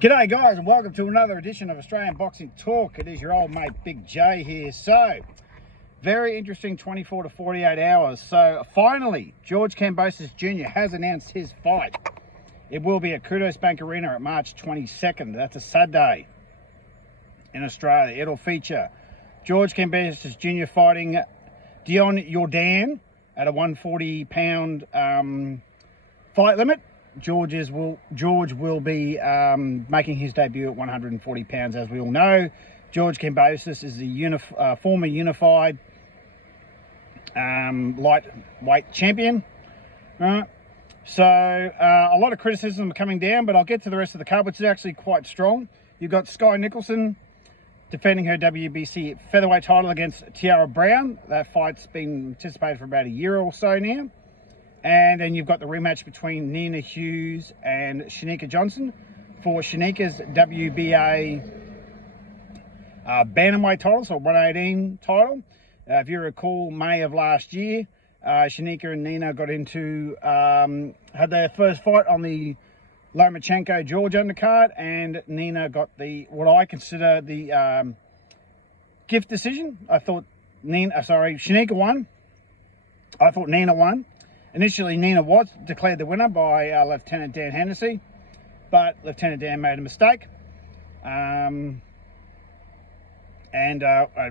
G'day guys, and welcome to another edition of Australian Boxing Talk. It is your old mate Big J here. So, very interesting 24 to 48 hours. So finally, George Kambosos Jr. has announced his fight. It will be at Kudos Bank Arena at March 22nd. That's a Saturday in Australia. It'll feature George Kambosos Jr. fighting Dion Jordan at a 140-pound fight limit. George will be making his debut at 140 pounds, as we all know. George Kambosos is the former unified lightweight champion. Right. So a lot of criticism coming down, but I'll get to the rest of the card, which is actually quite strong. You've got Sky Nicholson defending her WBC featherweight title against Tiara Brown. That fight's been anticipated for about a year or so now. And then you've got the rematch between Nina Hughes and Shanika Johnson for Shanika's WBA bantamweight title, so 118 title. If you recall, May of last year, Shanika and Nina got into, had their first fight on the Lomachenko-George undercard, and Nina got what I consider the gift decision. I thought Shanika won. I thought Nina won. Initially, Nina was declared the winner by Lieutenant Dan Hennessy, but Lieutenant Dan made a mistake and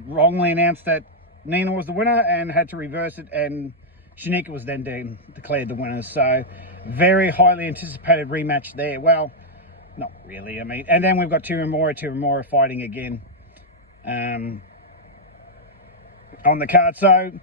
wrongly announced that Nina was the winner and had to reverse it, and Shanika was then declared the winner. So, very highly anticipated rematch there. Well, not really, I mean. And then we've got Turamura fighting again on the card. So,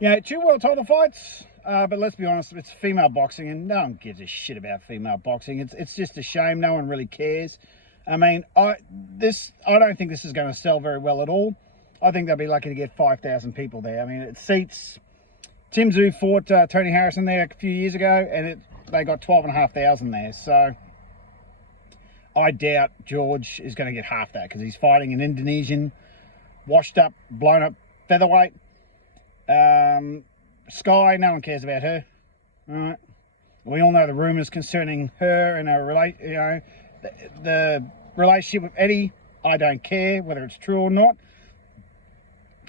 you know, two world title fights. But let's be honest, it's female boxing, and no one gives a shit about female boxing. It's just a shame. No one really cares. I mean, I don't think this is going to sell very well at all. I think they'll be lucky to get 5,000 people there. I mean, it seats. Tim Tszyu fought Tony Harrison there a few years ago, and they got 12,500 there. So I doubt George is going to get half that, because he's fighting an Indonesian, washed up, blown up featherweight. Sky, no one cares about her. All right. We all know the rumours concerning her and her the relationship with Eddie. I don't care whether it's true or not.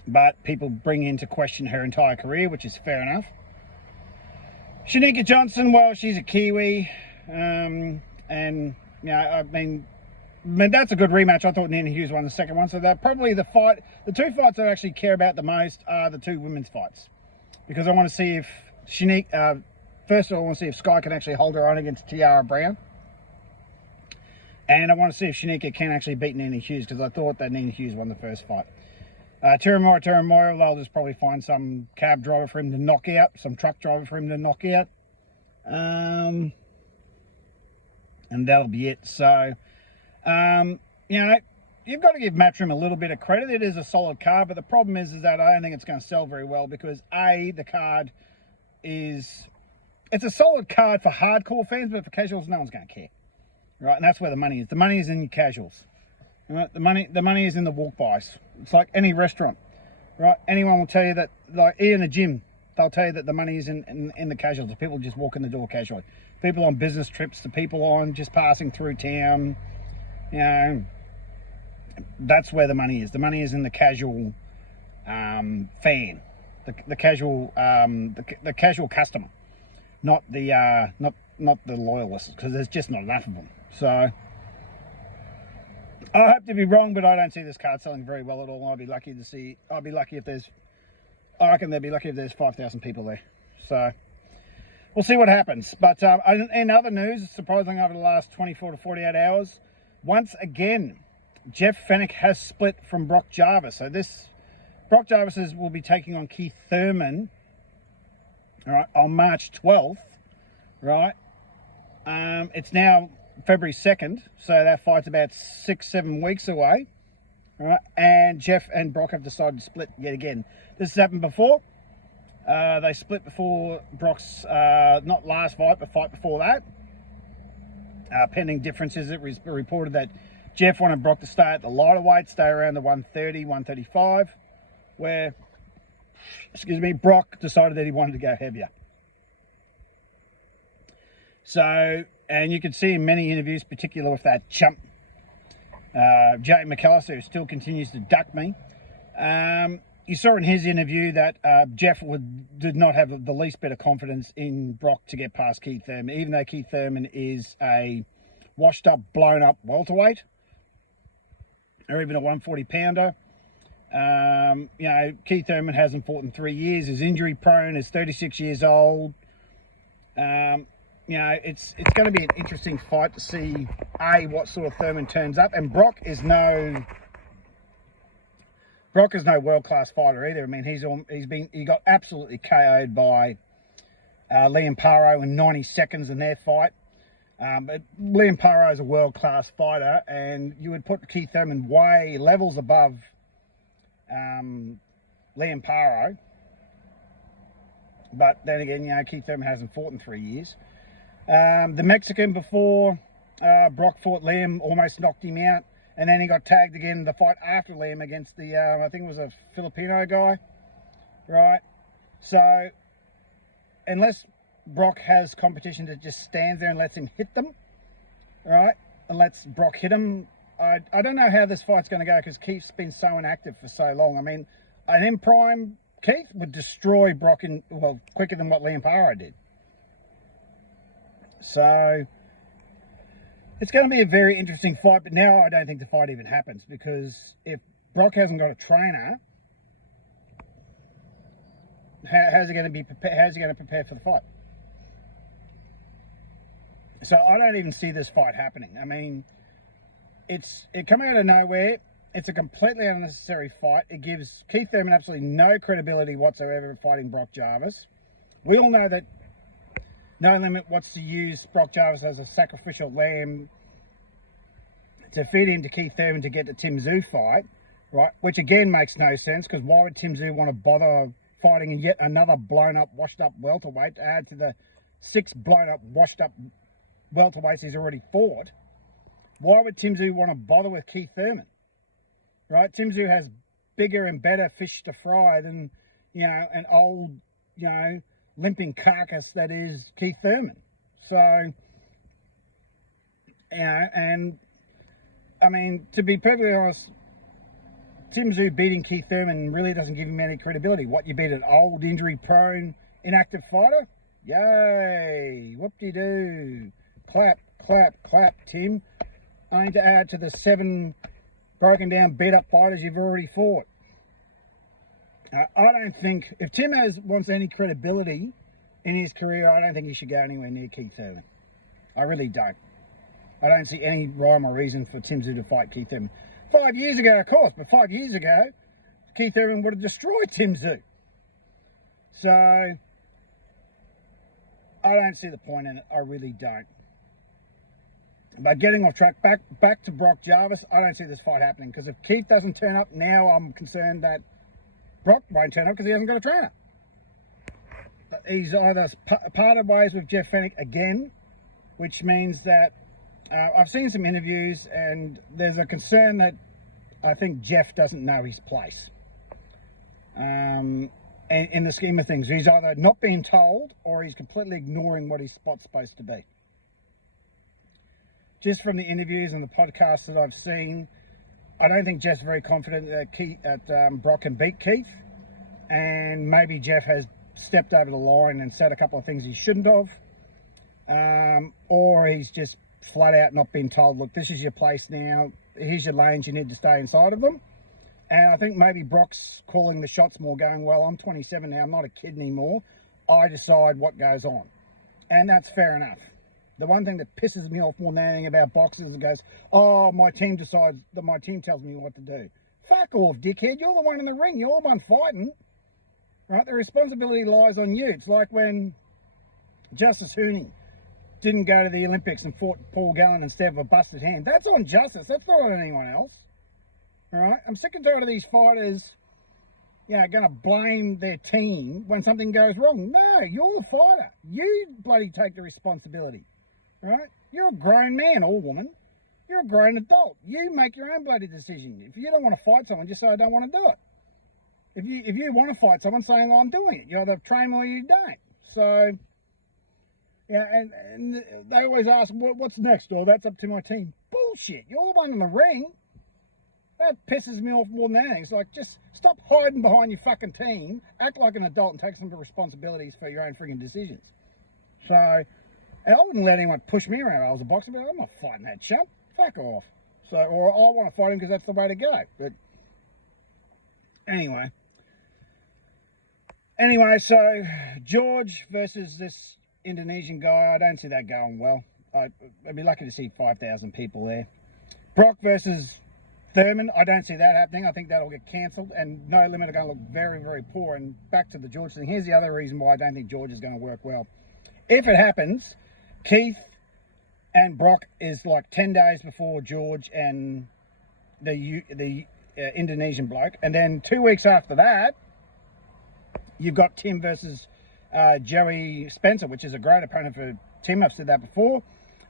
But people bring into question her entire career, which is fair enough. Shanika Johnson, well, she's a Kiwi. And, you know, I mean, that's a good rematch. I thought Nina Hughes won the second one. So they're probably the two fights I actually care about the most are the two women's fights. Because I want to see if Shanika, first of all, I want to see if Sky can actually hold her own against Tiara Brown. And I want to see if Shanika can actually beat Nina Hughes, because I thought that Nina Hughes won the first fight. Turamura, they'll just probably find some cab driver for him to knock out, some truck driver for him to knock out. And that'll be it. So, you know, you've got to give Matchroom a little bit of credit. It is a solid card, but the problem is that I don't think it's going to sell very well, because the card it's a solid card for hardcore fans, but for casuals, no one's going to care, right? And that's where the money is. The money is in your casuals, right? The money is in the walk-bys. It's like any restaurant, right? Anyone will tell you that, like in the gym, they'll tell you that the money is in the casuals. The people just walk in the door casually. People on business trips, the people on just passing through town, you know. That's where the money is. The money is in the casual fan, the casual the casual customer, not the loyalists, because there's just not enough of them. So I hope to be wrong, but I don't see this card selling very well at all. I reckon they'd be lucky if there's 5,000 people there. So we'll see what happens. But in other news, surprisingly, over the last 24 to 48 hours, once again, Jeff Fenech has split from Brock Jarvis. So Brock Jarvis will be taking on Keith Thurman, right, on March 12th, right? It's now February 2nd, so that fight's about 6-7 weeks away, right? And Jeff and Brock have decided to split yet again. This has happened before. They split before Brock's, not last fight, but fight before that. Pending differences, it was reported that Jeff wanted Brock to stay at the lighter weight, stay around the 130, 135, where, Brock decided that he wanted to go heavier. So, and you can see in many interviews, particularly with that chump Jay McAllister, who still continues to duck me. You saw in his interview that Jeff did not have the least bit of confidence in Brock to get past Keith Thurman, even though Keith Thurman is a washed up, blown up welterweight, or even a 140 pounder. Keith Thurman hasn't fought in 3 years. Is injury prone. Is 36 years old. It's going to be an interesting fight to see what sort of Thurman turns up. And Brock is no world-class fighter either. I mean, he got absolutely KO'd by Liam Paro in 90 seconds in their fight. But Liam Paro is a world-class fighter, and you would put Keith Thurman way levels above Liam Paro. But then again, Keith Thurman hasn't fought in 3 years. The Mexican before Brock fought Liam almost knocked him out. And then he got tagged again in the fight after Liam against the, I think it was a Filipino guy, right? So, unless Brock has competition that just stands there and lets him hit them, right? And lets Brock hit him, I don't know how this fight's going to go because Keith's been so inactive for so long. I mean, an in prime Keith would destroy Brock quicker than what Liam Paro did. So it's going to be a very interesting fight, but now I don't think the fight even happens because if Brock hasn't got a trainer, how's he going to prepare for the fight? So I don't even see this fight happening. I mean, it coming out of nowhere. It's a completely unnecessary fight. It gives Keith Thurman absolutely no credibility whatsoever fighting Brock Jarvis. We all know that No Limit wants to use Brock Jarvis as a sacrificial lamb to feed him to Keith Thurman to get the Tim Tszyu fight, right? Which again makes no sense because why would Tim Tszyu want to bother fighting yet another blown-up, washed-up welterweight to add to the 6 blown-up, washed-up welterweights he's already fought? Why would Tim Tszyu want to bother with Keith Thurman? Right? Tim Tszyu has bigger and better fish to fry than, an old, limping carcass that is Keith Thurman. So, and I mean, to be perfectly honest, Tim Tszyu beating Keith Thurman really doesn't give him any credibility. What, you beat an old, injury-prone, inactive fighter? Yay! Whoop-de-doo. Clap, clap, clap, Tim. I need to add to the 7 broken down, beat up fighters you've already fought. I don't think, if Tim wants any credibility in his career, I don't think he should go anywhere near Keith Thurman. I really don't. I don't see any rhyme or reason for Tim Tszyu to fight Keith Thurman. 5 years ago, of course, but 5 years ago, Keith Thurman would have destroyed Tim Tszyu. So, I don't see the point in it. I really don't. But getting off track, back to Brock Jarvis, I don't see this fight happening. Because if Keith doesn't turn up, now I'm concerned that Brock won't turn up because he hasn't got a trainer. He's either parted ways with Jeff Fenech again, which means that I've seen some interviews and there's a concern that I think Jeff doesn't know his place. And in the scheme of things, he's either not being told or he's completely ignoring what his spot's supposed to be. Just from the interviews and the podcasts that I've seen, I don't think Jeff's very confident that Brock can beat Keith. And maybe Jeff has stepped over the line and said a couple of things he shouldn't have. Or he's just flat out not been told, look, this is your place now. Here's your lanes. You need to stay inside of them. And I think maybe Brock's calling the shots more, going, well, I'm 27 now. I'm not a kid anymore. I decide what goes on. And that's fair enough. The one thing that pisses me off more than anything about boxers is goes, oh, my team decides, that my team tells me what to do. Fuck off, dickhead. You're the one in the ring. You're the one fighting. Right? The responsibility lies on you. It's like when Justice Hooning didn't go to the Olympics and fought Paul Gallen instead of a busted hand. That's on Justice. That's not on anyone else. All right? I'm sick and tired of these fighters, going to blame their team when something goes wrong. No, you're the fighter. You bloody take the responsibility. Right? You're a grown man or woman. You're a grown adult. You make your own bloody decision. If you don't want to fight someone, just say, I don't want to do it. If you want to fight someone, saying, I'm doing it. You either train or you don't. So, and they always ask, what's next? Or that's up to my team. Bullshit. bullshit. You're the one in the ring. That pisses me off more than anything. It's like, just stop hiding behind your fucking team, act like an adult and take some responsibilities for your own freaking decisions. So, and I wouldn't let anyone push me around if I was a boxer, but I'm not fighting that chump. Fuck off. So, or I want to fight him because that's the way to go. But anyway, so George versus this Indonesian guy, I don't see that going well. I'd be lucky to see 5,000 people there. Brock versus Thurman, I don't see that happening. I think that'll get cancelled, and No Limit are going to look very, very poor. And back to the George thing, here's the other reason why I don't think George is going to work well. If it happens, Keith and Brock is like 10 days before George and the Indonesian bloke, and then 2 weeks after that, you've got Tim versus Joey Spencer, which is a great opponent for Tim. I've said that before.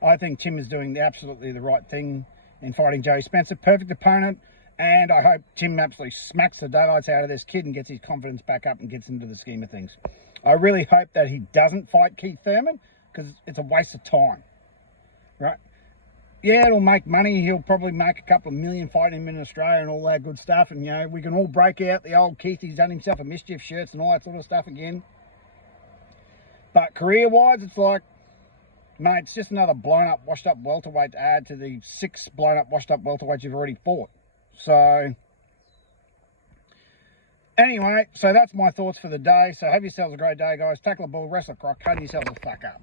I think Tim is doing absolutely the right thing in fighting Joey Spencer. Perfect opponent, and I hope Tim absolutely smacks the daylights out of this kid and gets his confidence back up and gets into the scheme of things. I really hope that he doesn't fight Keith Thurman, because it's a waste of time, right? Yeah, it'll make money. He'll probably make a couple of million fighting him in Australia and all that good stuff. And, you know, we can all break out the old Keith, he's done himself a mischief shirts and all that sort of stuff again. But career-wise, it's like, mate, it's just another blown-up, washed-up welterweight to add to the 6 blown-up, washed-up welterweights you've already fought. So, anyway, so that's my thoughts for the day. So have yourselves a great day, guys. Tackle a bull, wrestle a croc, cut yourselves the fuck up.